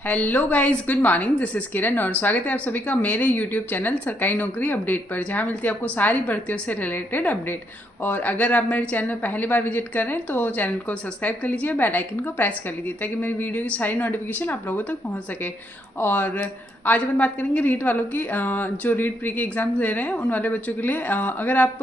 Hello guys, good morning. This is Kiran और स्वागत है आप सभी का मेरे यूट्यूब चैनल सरकारी नौकरी अपडेट पर, जहां मिलती है आपको सारी भर्तियों से रिलेटेड अपडेट। और अगर आप मेरे चैनल में पहली बार विजिट कर रहे हैं तो चैनल को सब्सक्राइब कर लीजिए, बेल आइकन को प्रेस कर लीजिए ताकि मेरी वीडियो की सारी नोटिफिकेशन आप लोगों तक पहुँच सके। और आज अपन बात करेंगे रीट वालों की, जो रीट प्री के एग्ज़ाम्स दे रहे हैं उन वाले बच्चों के लिए। अगर आप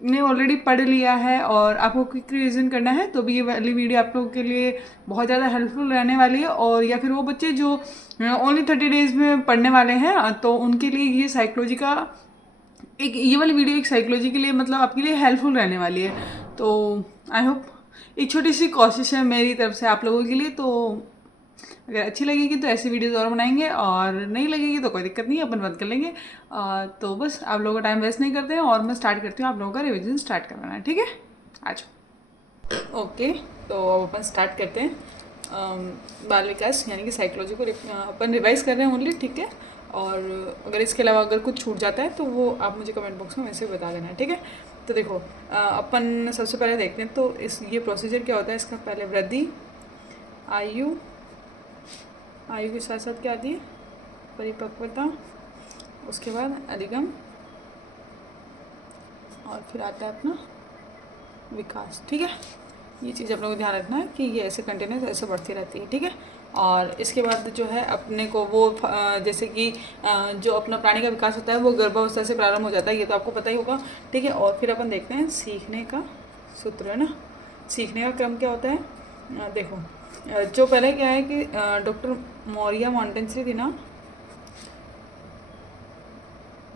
ने ऑलरेडी पढ़ लिया है और आपको क्विक रिवीजन करना है तो भी ये वाली वीडियो आप लोगों के लिए बहुत ज़्यादा हेल्पफुल रहने वाली है। और या फिर वो बच्चे जो ओनली 30 डेज में पढ़ने वाले हैं तो उनके लिए ये साइकोलॉजी का ये वाली वीडियो एक साइकोलॉजी के लिए मतलब आपके लिए हेल्पफुल रहने वाली है। तो आई होप एक छोटी सी कोशिश है मेरी तरफ से आप लोगों के लिए। तो अगर अच्छी लगेगी तो ऐसी वीडियोज़ और बनाएंगे, और नहीं लगेगी तो कोई दिक्कत नहीं है, अपन बंद कर लेंगे। तो बस आप लोगों का टाइम वेस्ट नहीं करते हैं और मैं स्टार्ट करती हूँ आप लोगों का रिविजन स्टार्ट करवाना है। ठीक है, आ जाओ। ओके, तो अब अपन स्टार्ट करते हैं। बाल विकास यानी कि साइकोलॉजी को अपन रिवाइज कर रहे हैं ओनली, ठीक है। और अगर इसके अलावा अगर कुछ छूट जाता है तो वो आप मुझे कमेंट बॉक्स में वैसे बता देना है, ठीक है। तो देखो, अपन सबसे पहले देखते हैं तो ये प्रोसीजर क्या होता है इसका। पहले वृद्धि, आयु, आयु के साथ साथ क्या आती है, परिपक्वता, उसके बाद अधिगम, और फिर आता है अपना विकास, ठीक है। ये चीज़ आप लोगों को ध्यान रखना है कि ये ऐसे कंटिन्यूस ऐसे बढ़ती रहती है, ठीक है। और इसके बाद जो है अपने को वो जैसे कि जो अपना प्राणी का विकास होता है वो गर्भावस्था से प्रारंभ हो जाता है, ये तो आपको पता ही होगा, ठीक है। और फिर अपन देखते हैं सीखने का सूत्र, है ना। सीखने का क्रम क्या होता है, देखो, जो पहले क्या है कि डॉक्टर मौर्या मॉन्टेसरी थी ना,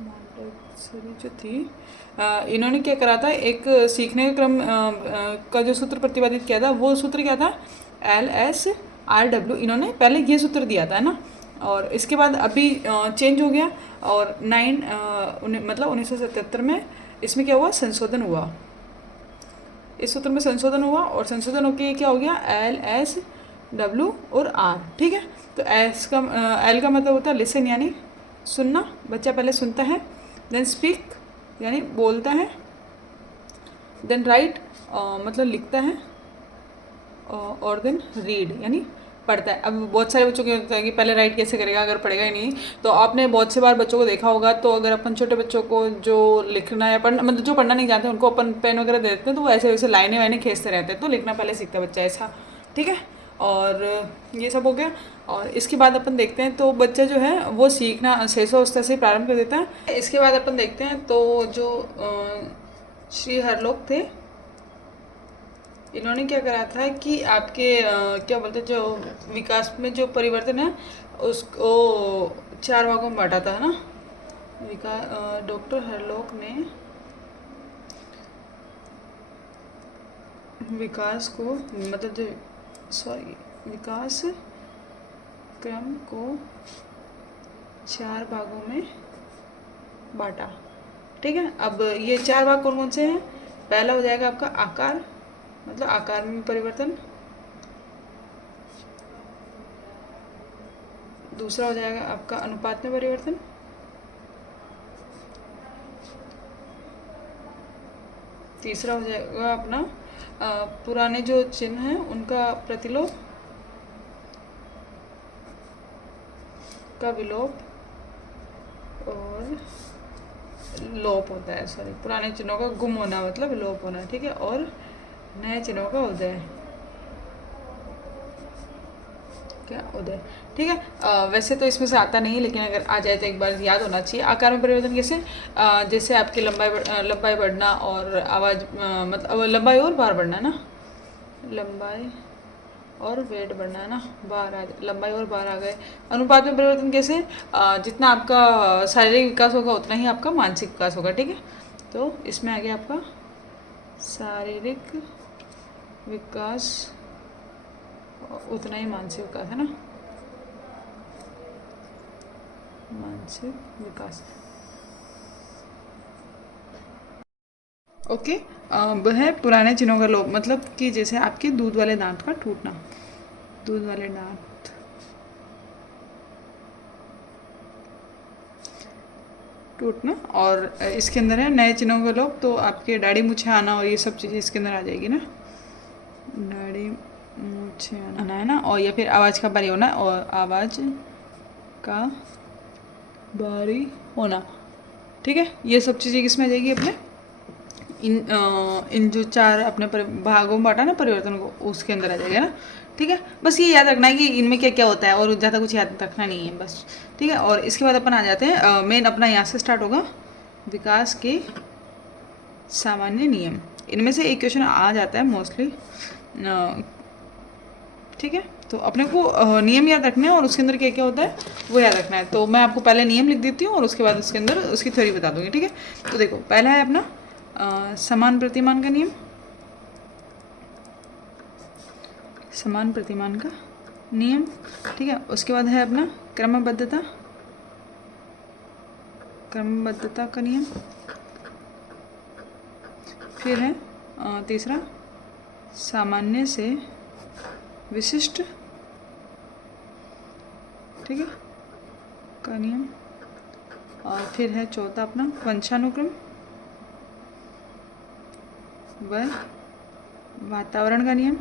मॉन्टेसरी जो थी, इन्होंने क्या करा था, एक सीखने का क्रम का जो सूत्र प्रतिपादित किया था वो सूत्र क्या था, LSRW। इन्होंने पहले ये सूत्र दिया था, है ना। और इसके बाद अभी चेंज हो गया और मतलब 1977 में इसमें क्या हुआ, संशोधन हुआ, इस सूत्र में संशोधन हुआ। और संशोधन होकर क्या हो गया, LSW और R, ठीक है। तो L का मतलब होता है लिसन यानी सुनना, बच्चा पहले सुनता है। देन स्पीक यानी बोलता है। देन राइट मतलब लिखता है। और देन रीड यानी पढ़ता है। अब बहुत सारे बच्चों को होता है कि पहले राइट कैसे करेगा अगर पढ़ेगा ही नहीं। तो आपने बहुत से बार बच्चों को देखा होगा, तो अगर अपन छोटे बच्चों को जो लिखना या पढ़ना मतलब जो पढ़ना नहीं जानते उनको अपन पेन वगैरह दे देते हैं तो वो ऐसे वैसे लाइनें वाइनें खींचते रहते हैं, तो लिखना पहले सीखता है बच्चा ऐसा, ठीक है। और ये सब हो गया। और इसके बाद अपन देखते हैं तो बच्चा जो है वो सीखना शैशवावस्था से प्रारंभ कर देता है। इसके बाद अपन देखते हैं तो जो श्री हरलोक थे, इन्होंने क्या करा था कि आपके क्या बोलते हैं, जो विकास में जो परिवर्तन है उसको 4 भागों में बांटा था, है ना। डॉक्टर हरलोक ने विकास को मतलब जो विकास क्रम को 4 भागों में बांटा, ठीक है। अब ये 4 भाग कौन कौन से हैं, पहला हो जाएगा आपका आकार, मतलब आकार में परिवर्तन। दूसरा हो जाएगा आपका अनुपात में परिवर्तन। तीसरा हो जाएगा अपना पुराने जो चिन्ह हैं उनका प्रतिलोप का विलोप और लोप होता है, सॉरी, पुराने चिन्हों का गुम होना मतलब विलोप होना, ठीक है। और नए चिन्हों का उदय, क्या उदय, ठीक है। वैसे तो इसमें से आता नहीं, लेकिन अगर आ जाए तो एक बार याद होना चाहिए। आकार में परिवर्तन कैसे, जैसे आपकी लंबाई बढ़ना और आवाज़ मतलब लंबाई और भार बढ़ना ना, लंबाई और वेट बढ़ना है ना, बाहर आ लंबाई और बाहर आ गए। अनुपात में परिवर्तन कैसे, जितना आपका शारीरिक विकास होगा उतना ही आपका मानसिक विकास होगा, ठीक है। तो इसमें आ गया आपका शारीरिक विकास उतना ही मानसिक विकास, है ना, मानसिक विकास। ओके, अब है पुराने चिन्हों का लोप, मतलब कि जैसे आपके दूध वाले दांत का टूटना, दूध वाले दांत टूटना। और इसके अंदर है नए चिन्हों का लोप, तो आपके दाढ़ी मूछें आना और ये सब चीज़ें इसके अंदर आ जाएगी ना, दाढ़ी मुझे आना है ना, और या फिर आवाज़ का बारी होना, और आवाज़ का बारी होना। ठीक है, ये सब चीज़ें किसमें आ जाएगी अपने इन जो चार अपने भागों में बांटा ना परिवर्तन को, उसके अंदर आ जाएगा ना। ठीक है, बस ये याद रखना है कि इनमें क्या क्या होता है, और ज़्यादा कुछ याद रखना नहीं है बस। ठीक है, और इसके बाद अपन आ जाते हैं मेन अपना यहाँ से स्टार्ट होगा विकास के सामान्य नियम। इनमें से एक क्वेश्चन आ जाता है मोस्टली। ठीक है, तो अपने को नियम याद रखने हैं और उसके अंदर क्या क्या होता है वो याद रखना है। तो मैं आपको पहले नियम लिख देती हूँ और उसके बाद उसके अंदर उसकी थ्योरी बता दूँगी। ठीक है, तो देखो पहला है अपना समान प्रतिमान का नियम, समान प्रतिमान का नियम। ठीक है, उसके बाद है अपना क्रमबद्धता, क्रमबद्धता का नियम। फिर है तीसरा सामान्य से विशिष्ट, ठीक है, का नियम। और फिर है चौथा अपना वंशानुक्रम व वातावरण का नियम,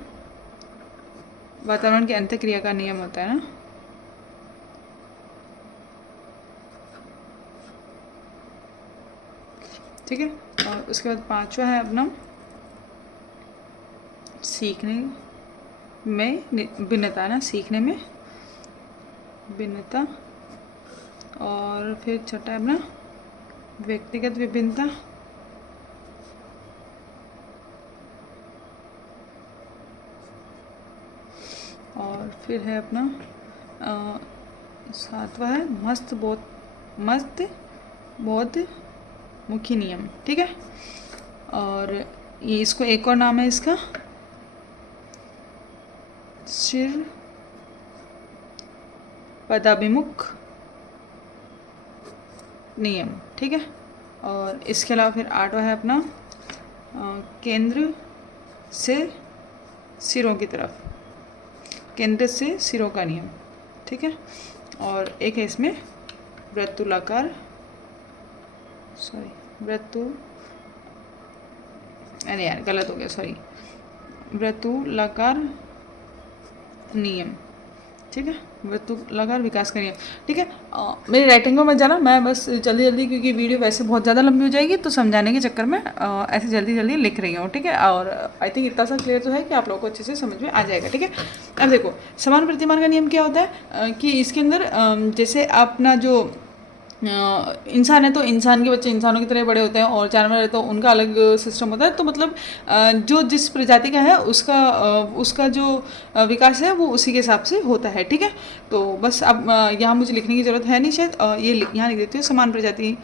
वातावरण की अंतःक्रिया का नियम होता है ना। ठीक है, और उसके बाद पांचवा है अपना सीखने में भिन्नता ना, सीखने में भिन्नता। और फिर छठा है अपना व्यक्तिगत विभिन्नता। और फिर है अपना सातवां है मस्त बोध मुखी नियम। ठीक है, और ये इसको एक और नाम है इसका सिर पदाभिमुख नियम। ठीक है, और इसके अलावा फिर आठवां है अपना केंद्र से सिरों की तरफ, केंद्र से सिरों का नियम। ठीक है, और एक है इसमें वृत्तुलाकार, अरे यार गलत हो गया, सॉरी, वृत्तुलाकार नियम। ठीक है, वृत्तुलाकार विकास का नियम। ठीक है, मेरी राइटिंग में मत जाना, मैं बस जल्दी जल्दी, क्योंकि वीडियो वैसे बहुत ज़्यादा लंबी हो जाएगी, तो समझाने के चक्कर में ऐसे जल्दी जल्दी लिख रही हूँ। ठीक है, और आई थिंक इतना सा क्लियर तो है कि आप लोगों को अच्छे से समझ में आ जाएगा। ठीक है, अब देखो समान प्रतिमान का नियम क्या होता है कि इसके अंदर जैसे अपना जो इंसान है तो इंसान के बच्चे इंसानों की तरह बड़े होते हैं, और जानवर है तो उनका अलग सिस्टम होता है। तो मतलब जो जिस प्रजाति का है उसका जो विकास है वो उसी के हिसाब से होता है। ठीक है, तो बस अब यहाँ मुझे लिखने की ज़रूरत है नहीं शायद, ये यहाँ लिख देती हूँ समान प्रजाति,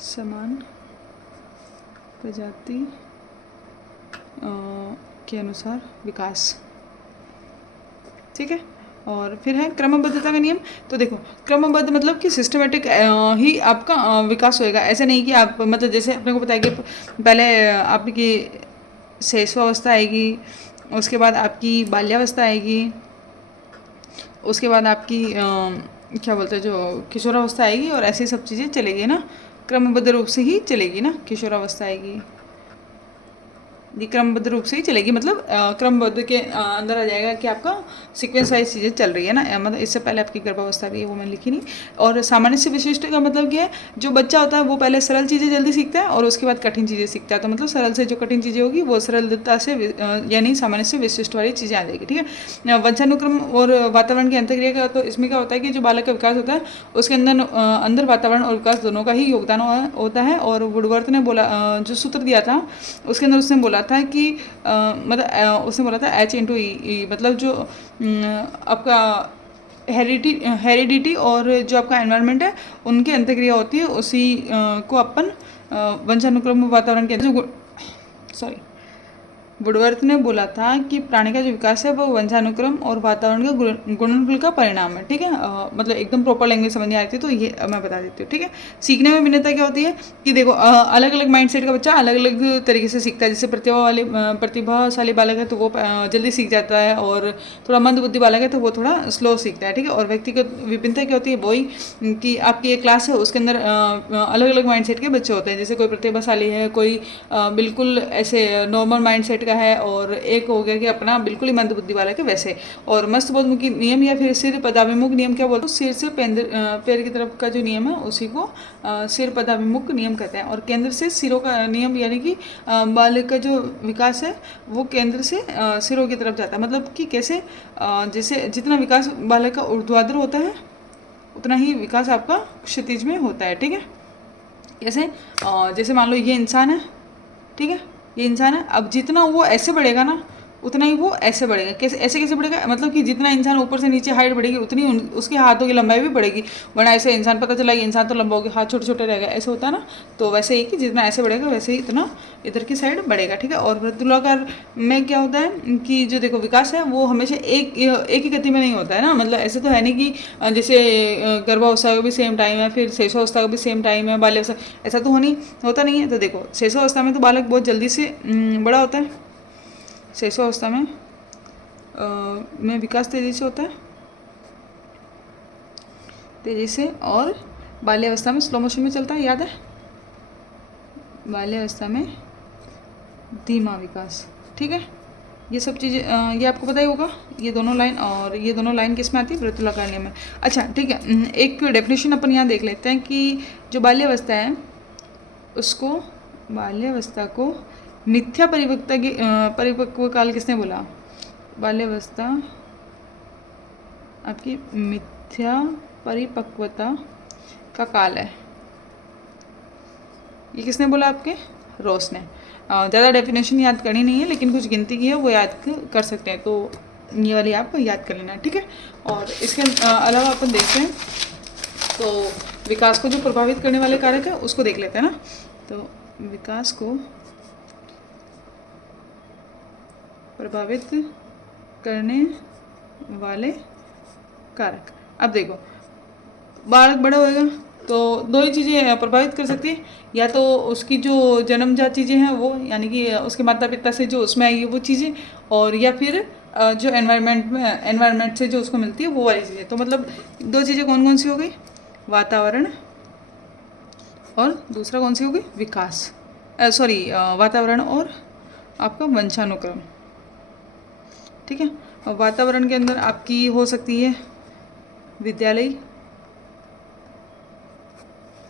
समान प्रजाति के अनुसार विकास। ठीक है, और फिर है क्रमबद्धता का नियम। तो देखो क्रमबद्ध मतलब कि सिस्टमेटिक ही आपका विकास होएगा। ऐसे नहीं कि आप मतलब जैसे अपने को बताया कि पहले आपकी शैशवावस्था आएगी, उसके बाद आपकी बाल्यावस्था आएगी, उसके बाद आपकी क्या बोलते हैं जो किशोरावस्था आएगी, और ऐसी सब चीज़ें चलेगी ना, क्रमबद्ध रूप से ही चलेगी ना। किशोरावस्था आएगी, ये क्रमबद्ध रूप से ही चलेगी, मतलब क्रमबद्ध के अंदर आ जाएगा कि आपका सीक्वेंस वाइज चीज़ें चल रही है ना, मतलब इससे पहले आपकी गर्भावस्था भी है, वो मैंने लिखी नहीं। और सामान्य से विशिष्ट का मतलब क्या है, जो बच्चा होता है वो पहले सरल चीज़ें जल्दी सीखता है और उसके बाद कठिन चीज़ें सीखता है। तो मतलब सरल से जो कठिन चीज़ें होगी वो सरलता से यानी सामान्य से विशिष्ट वाली चीज़ें आ जाएगी। ठीक है, वंशानुक्रम और वातावरण की अंतर्क्रिया का, तो इसमें क्या होता है कि जो बालक का विकास होता है उसके अंदर वातावरण और विकास दोनों का ही योगदान होता है। और वुडवर्थ ने बोला, जो सूत्र दिया था उसके अंदर उसने बोला था कि मतलब उसने बोला था H/E, मतलब जो आपका हेरिडिटी और जो आपका एनवायरनमेंट है उनकी अंतर्क्रिया होती है, उसी को अपन वंशानुक्रम वातावरण के अंदर, सॉरी, वुडवर्थ ने बोला था कि प्राणी का जो विकास है वो वंशानुक्रम और वातावरण के गुणनफल का परिणाम है। ठीक है, मतलब एकदम प्रॉपर लैंग्वेज समझ नहीं आती तो ये मैं बता देती हूँ। ठीक है, सीखने में भिन्नता क्या होती है कि देखो अलग अलग माइंडसेट का बच्चा अलग अलग तरीके से सीखता है। जैसे प्रतिभाशाली बालक है तो वो जल्दी सीख जाता है, और थोड़ा मंद बुद्धि बालक है तो वो थोड़ा स्लो सीखता है। ठीक है, और व्यक्तिगत विभिन्नता क्या होती है, वही कि आपकी एक क्लास है उसके अंदर अलग अलग माइंडसेट के बच्चे होते हैं। जैसे कोई प्रतिभाशाली है, कोई बिल्कुल ऐसे नॉर्मल माइंडसेट हाइट का है, और एक हो गया कि अपना बिल्कुल ही मंदबुद्धि वाला के वैसे। और मस्त बहुमुखी नियम या फिर सिर पदाभिमुख नियम क्या बोलते हैं, सिर से पैर की तरफ का जो नियम है उसी को सिर पदाभिमुख नियम कहते हैं। और केंद्र से सिरों का नियम यानी कि बालक का जो विकास है वो केंद्र से सिरों की तरफ जाता है। मतलब कि कैसे, जैसे जितना विकास बालक का ऊर्ध्वाधर होता है उतना ही विकास आपका क्षितिज में होता है। ठीक है, कैसे, जैसे मान लो ये इंसान है, ठीक है, ये इंसान है, अब जितना वो ऐसे बढ़ेगा ना उतना ही वो ऐसे बढ़ेगा। कैसे, ऐसे कैसे बढ़ेगा, मतलब कि जितना इंसान ऊपर से नीचे हाइट बढ़ेगी उतनी उसके हाथों की लंबाई भी बढ़ेगी। वरना ऐसे इंसान पता चला कि इंसान तो लंबा हो गया, हाथ छोटे छोटे रहेगा, ऐसे होता है ना। तो वैसे ही कि जितना ऐसे बढ़ेगा वैसे ही इतना इधर की साइड बढ़ेगा। ठीक है, और वृत्तुलाकार में क्या होता है कि जो देखो विकास है वो हमेशा एक ही गति में नहीं होता है ना। मतलब ऐसे तो है नहीं कि जैसे गर्भावस्था का भी सेम टाइम है, फिर शैशवावस्था का भी सेम टाइम है, बाल्यावस्था, ऐसा तो होता नहीं है। तो देखो शैशवावस्था में तो बालक बहुत जल्दी से बड़ा होता है, शैशवावस्था में विकास तेज़ी से होता है, तेज़ी से, और बाल्यावस्था में स्लो मोशन में चलता है। याद है, बाल्यावस्था में धीमा विकास। ठीक है, ये सब चीज़ें ये आपको पता ही होगा। ये दोनों लाइन और ये दोनों लाइन किस में आती है, वृत्तुलाकार नियम में। अच्छा ठीक है, एक डेफिनेशन अपन यहाँ देख लेते हैं कि जो बाल्यावस्था है उसको, बाल्यावस्था को मिथ्या परिपक्व काल किसने बोला। बाल्यावस्था आपकी मिथ्या परिपक्वता का काल है, ये किसने बोला, आपके रॉस ने। ज़्यादा डेफिनेशन याद करनी नहीं है, लेकिन कुछ गिनती की है वो याद कर सकते हैं, तो ये वाली आप याद कर लेना। ठीक है, और इसके अलावा अपन देखते हैं तो विकास को जो प्रभावित करने वाले कारक है उसको देख लेते हैं ना। तो विकास को प्रभावित करने वाले कारक, अब देखो बालक बड़ा होएगा तो दो ही चीज़ें प्रभावित कर सकती है, या तो उसकी जो जन्मजात चीज़ें हैं वो, यानी कि उसके माता पिता से जो उसमें आई है वो चीज़ें, और या फिर जो एनवायरनमेंट से जो उसको मिलती है वो वाली चीज़ें। तो मतलब दो चीज़ें कौन कौन सी हो गई, वातावरण, और दूसरा कौन सी हो गई, विकास, वातावरण और आपका वंशानुक्रम। ठीक है, और वातावरण के अंदर आपकी हो सकती है विद्यालय,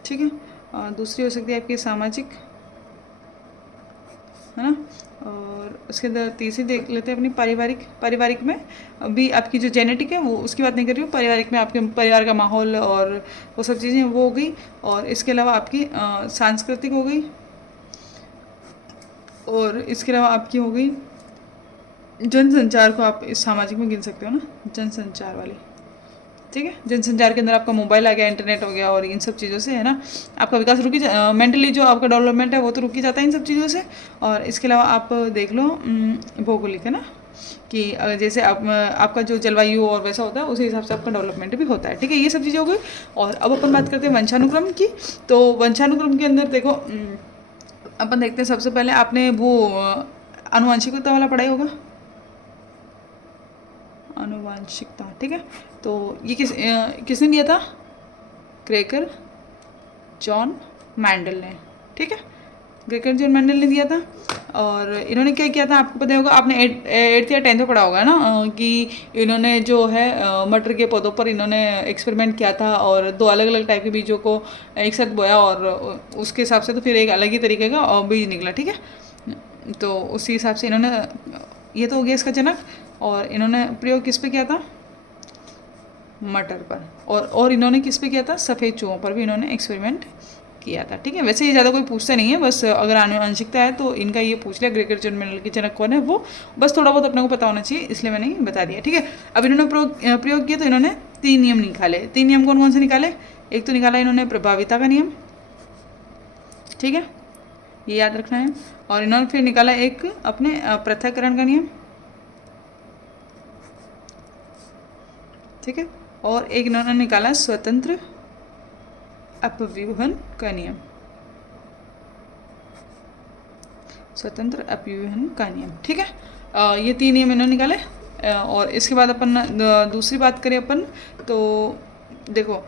ठीक है, और दूसरी हो सकती है आपकी सामाजिक, है ना, और उसके अंदर तीसरी देख लेते हैं अपनी पारिवारिक में भी आपकी जो जेनेटिक है वो उसकी बात नहीं कर रही हूँ, पारिवारिक में आपके परिवार का माहौल और वो सब चीज़ें वो हो गई। और इसके अलावा आपकी सांस्कृतिक हो गई, और इसके अलावा आपकी हो गई जनसंचार को आप इस सामाजिक में गिन सकते हो ना, जनसंचार वाली। ठीक है, जनसंचार के अंदर आपका मोबाइल आ गया, इंटरनेट हो गया, और इन सब चीज़ों से है ना आपका विकास रुकी, मेंटली जो आपका डेवलपमेंट है वो तो रुकी जाता है इन सब चीज़ों से। और इसके अलावा आप देख लो भौगोलिक, है ना, कि जैसे आपका जो जलवायु और वैसा होता है उसी हिसाब से आपका डेवलपमेंट भी होता है। ठीक है, ये सब चीज़ें हो गई। और अब अपन बात करते हैं वंशानुक्रम की। तो वंशानुक्रम के अंदर देखो अपन देखते हैं, सबसे पहले आपने वो आनुवंशिकता वाला पढ़ाई होगा, आनुवंशिकता। ठीक है, तो ये किसने दिया था, क्रेकर जॉन मैंडल ने। ठीक है, क्रेकर जॉन मैंडल ने दिया था। और इन्होंने क्या किया था आपको पता होगा, आपने 8th या 10th में पढ़ा होगा ना, कि इन्होंने जो है मटर के पौधों पर इन्होंने एक्सपेरिमेंट किया था, और दो अलग अलग टाइप के बीजों को एक साथ बोया, और उसके हिसाब से तो फिर एक अलग ही तरीके का बीज निकला। ठीक है, तो उसी हिसाब से इन्होंने, ये तो हो गया इसका जनक। और इन्होंने प्रयोग किस पे किया था, मटर पर, और इन्होंने किस पे किया था, सफ़ेद चूहों पर भी इन्होंने एक्सपेरिमेंट किया था। ठीक है, वैसे ये ज़्यादा कोई पूछता नहीं है, बस अगर आनुवंशिकता है तो इनका ये पूछ लिया, क्रेकर जॉन मैंडल के जनक कौन है वो बस थोड़ा बहुत अपने को पता होना चाहिए, इसलिए मैंने ये बता दिया। ठीक है, अब इन्होंने प्रयोग किया तो इन्होंने 3 नियम निकाले। 3 नियम कौन कौन से निकाले, एक तो निकाला इन्होंने प्रभाविता का नियम, ठीक है, ये याद रखना है। और इन्होंने फिर निकाला एक अपने पृथक्करण का नियम, ठीक है, और एक इन्होंने निकाला स्वतंत्र अपव्यूहन का नियम, स्वतंत्र अपव्यूहन का नियम। ठीक है, ये 3 नियम इन्होंने निकाले। और इसके बाद अपन दूसरी बात करें अपन तो देखो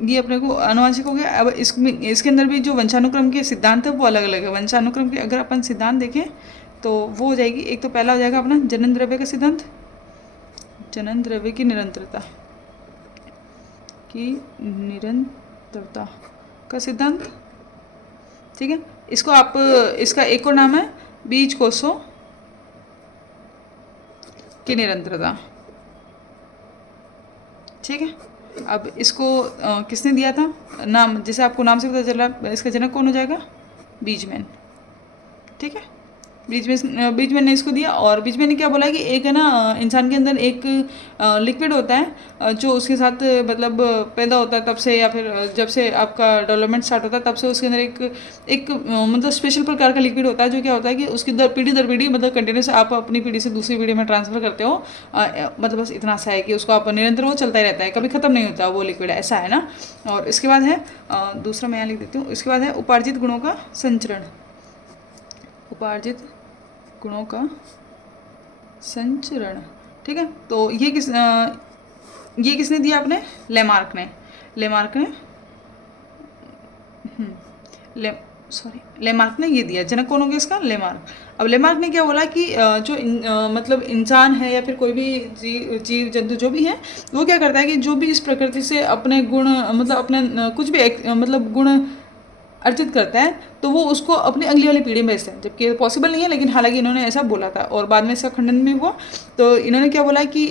ये अपने को आनुवंशिक हो गया। अब इसके अंदर भी जो वंशानुक्रम के सिद्धांत है वो अलग अलग है। वंशानुक्रम के अगर अपन सिद्धांत देखें तो वो हो जाएगी, एक तो पहला हो जाएगा अपना जनन द्रव्य का सिद्धांत, जनन द्रव्य की निरंतरता का सिद्धांत, ठीक है। इसको आप, इसका एक और नाम है बीज कोषों की निरंतरता, ठीक है। अब इसको किसने दिया था नाम, जैसे आपको नाम से पता चला, इसका जनक कौन हो जाएगा, बीजमैन, ठीक है। बीजमैन ने इसको दिया। और बीजमैन ने क्या बोला कि एक है ना इंसान के अंदर एक लिक्विड होता है जो उसके साथ मतलब पैदा होता है तब से, या फिर जब से आपका डेवलपमेंट स्टार्ट होता है तब से उसके अंदर एक मतलब स्पेशल प्रकार का लिक्विड होता है, जो क्या होता है कि उसकी पीढ़ी दर पीढ़ी मतलब कंटिन्यूस आप अपनी पीढ़ी से दूसरी पीढ़ी में ट्रांसफर करते हो। मतलब बस इतना सा है कि उसको आप निरंतर वो चलता ही रहता है, कभी ख़त्म नहीं होता वो लिक्विड, ऐसा है ना। और इसके बाद है दूसरा, मैं यहाँ लिख देती हूँ। इसके बाद है उपार्जित गुणों का संचरण, उपार्जित गुणों का संचरण, ठीक है। तो ये किसने दिया आपने, लेमार्क ने, लेमार्क ने ये दिया। जनक कौन हो गया इसका, लेमार्क। अब लेमार्क ने क्या बोला कि जो मतलब इंसान है या फिर कोई भी जीव जंतु जो भी है, वो क्या करता है कि जो भी इस प्रकृति से अपने गुण मतलब अपने कुछ भी मतलब गुण अर्जित करता है तो वो उसको अपनी अगली वाली पीढ़ी में भेजते हैं, जबकि पॉसिबल नहीं है, लेकिन हालांकि इन्होंने ऐसा बोला था और बाद में इसका खंडन भी हुआ। तो इन्होंने क्या बोला कि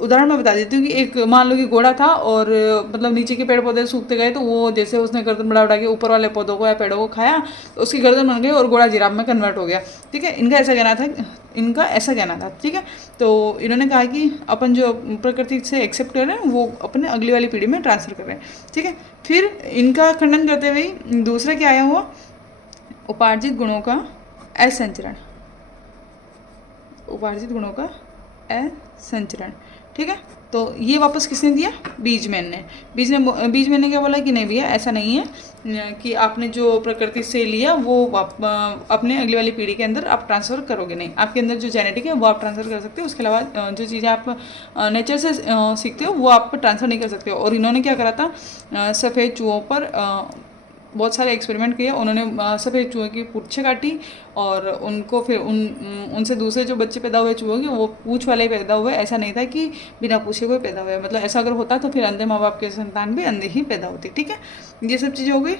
उदाहरण मैं बता देती हूँ कि एक मान लो कि घोड़ा था और मतलब नीचे के पेड़ पौधे सूखते गए, तो वो जैसे उसने गर्दन बढ़ा के ऊपर वाले पौधों को या पेड़ों को खाया तो उसकी गर्दन बन गई और घोड़ा जिराफ में कन्वर्ट हो गया, ठीक है। इनका ऐसा कहना था, ठीक है। तो इन्होंने कहा कि अपन जो प्रकृति से एक्सेप्ट कर रहे हैं वो अपने अगली वाली पीढ़ी में ट्रांसफर कर रहे हैं, ठीक है। फिर इनका खंडन करते हुए दूसरा क्या आया हुआ, उपार्जित गुणों का असंचरण, उपार्जित गुणों का असंचरण, ठीक है। तो ये वापस किसने दिया, बीजमैन ने क्या बोला कि नहीं भैया ऐसा नहीं है कि आपने जो प्रकृति से लिया वो अपने अगली वाली पीढ़ी के अंदर आप ट्रांसफ़र करोगे, नहीं, आपके अंदर जो जेनेटिक है वो आप ट्रांसफ़र कर सकते हो, उसके अलावा जो चीज़ें आप नेचर से सीखते हो वो आप ट्रांसफ़र नहीं कर सकते हो। और इन्होंने क्या करा था, सफ़ेद चूहों पर बहुत सारे एक्सपेरिमेंट किए। उन्होंने सफ़ेद चूहे की पूँछें काटी और उनको फिर उनसे दूसरे जो बच्चे पैदा हुए चूहों के वो पूँछ वाले ही पैदा हुए, ऐसा नहीं था कि बिना पूछे कोई पैदा हुए, मतलब ऐसा अगर होता तो फिर अंधे माँ बाप के संतान भी अंधे ही पैदा होती, ठीक है। ये सब चीज़ें हो गई।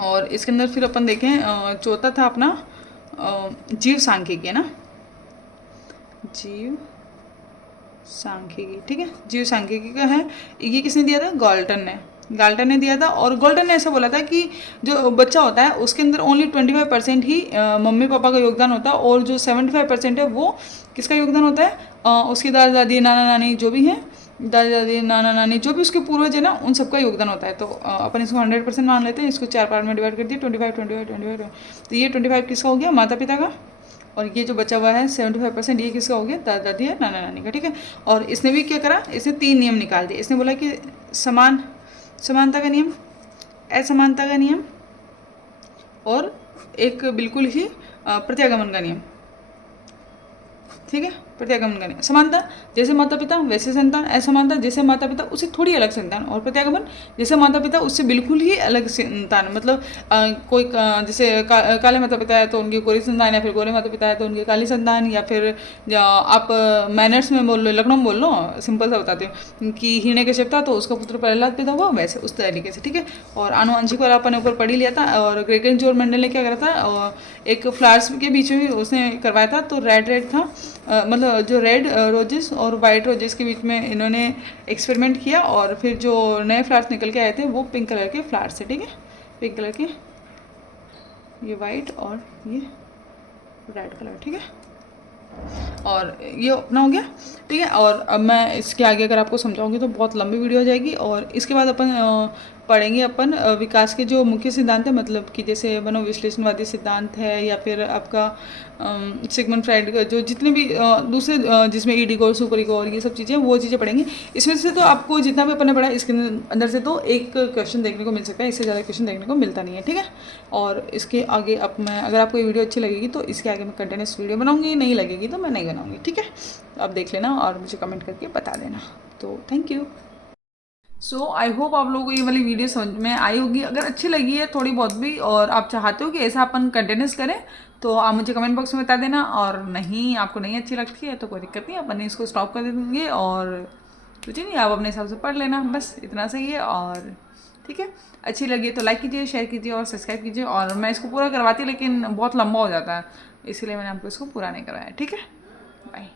और इसके अंदर फिर अपन देखें चौथा था अपना जीव सांख्यिकी, है ना, जीव सांख्यिकी, ठीक है। जीव सांख्यिकी का है, ये किसने दिया था, गाल्टन ने दिया था। और गाल्टन ने ऐसा बोला था कि जो बच्चा होता है उसके अंदर ओनली 25% ही मम्मी पापा का योगदान होता है, और जो 75% है वो किसका योगदान होता है, उसकी दादा दादी नाना नानी जो भी हैं, दादा दादी नाना नानी जो भी उसके पूर्वज है ना, उन सबका योगदान होता है। तो अपन इसको 100% मान लेते हैं, इसको 4 पार्ट में डिवाइड कर दिए, 25। तो ये 25 किसका हो गया, माता पिता का, और ये जो बचा हुआ है 75% ये किसका हो गया, दादा दादी या नाना नानी का, ठीक है। और इसने भी क्या करा, इसने 3 नियम निकाल दिए। इसने बोला कि समानता का नियम, असमानता का नियम और एक बिल्कुल ही प्रत्यागमन का नियम, ठीक है। प्रत्यागमन का नियम, समानता जैसे माता पिता वैसे संतान, असमानता जैसे माता पिता उससे थोड़ी अलग संतान, और प्रत्यागमन जैसे माता पिता उससे बिल्कुल ही अलग संतान। मतलब कोई जैसे काले माता पिता है तो उनकी गोरी संतान, या फिर गोरे माता पिता है तो उनकी काली संतान, या फिर आप मैनर्स में बोल लो, लखनऊ में बोल लो, सिंपल सा बताती हूँ कि हिरण्य कश्यप था तो उसका पुत्र प्रहलाद पैदा हुआ, वैसे उस तरीके से, ठीक है। और आनुवंशिक वाला अपन ऊपर पढ़ ही लिया था। और ग्रेगर जोर मेंडल ने क्या करा था, एक फ्लावर्स के बीच में उसने करवाया था, तो रेड था, मतलब जो रेड रोजेस और वाइट रोजेस के बीच में इन्होंने एक्सपेरिमेंट किया, और फिर जो नए फ्लावर्स निकल के आए थे वो पिंक कलर के फ्लावर्स थे, ठीक है। पिंक कलर के, ये वाइट और ये रेड कलर, ठीक है। और ये अपना हो गया, ठीक है। और अब मैं इसके आगे अगर आपको समझाऊंगी तो बहुत लंबी वीडियो हो जाएगी। और इसके बाद अपन पढ़ेंगे अपन विकास के जो मुख्य सिद्धांत है, मतलब कि जैसे मनोविश्लेषणवादी सिद्धांत है, या फिर आपका सिगमंड फ्राइड का जो जितने भी दूसरे जिसमें ईडिगोर सुपर ईगोर ये सब चीज़ें, वो चीज़ें पढ़ेंगे। इसमें से तो आपको जितना भी अपन ने पढ़ा इसके अंदर से तो एक क्वेश्चन देखने को मिल सकता है, इससे ज़्यादा क्वेश्चन देखने को मिलता नहीं है, ठीक है। और इसके आगे अब मैं, अगर आपको ये वीडियो अच्छी लगेगी तो इसके आगे मैं कंटिन्यूस वीडियो बनाऊंगी, नहीं लगेगी तो मैं नहीं बनाऊंगी, ठीक है। आप देख लेना और मुझे कमेंट करके बता देना। तो thank you. So I hope आप लोगों को ये वाली वीडियो समझ में आई होगी। अगर अच्छी लगी है थोड़ी बहुत भी और आप चाहते हो कि ऐसा अपन कंटिन्यूस करें तो आप मुझे कमेंट बॉक्स में बता देना, और नहीं आपको नहीं अच्छी लगती है तो कोई दिक्कत नहीं, अपन इसको स्टॉप कर देंगे और कुछ नहीं, आप अपने हिसाब से पढ़ लेना, बस इतना सही है। और ठीक है, अच्छी लगी तो लाइक कीजिए, शेयर कीजिए और सब्सक्राइब कीजिए। और मैं इसको पूरा करवाती लेकिन बहुत लंबा हो जाता है, इसलिए मैंने आपको इसको पूरा नहीं करवाया। ठीक है, बाय।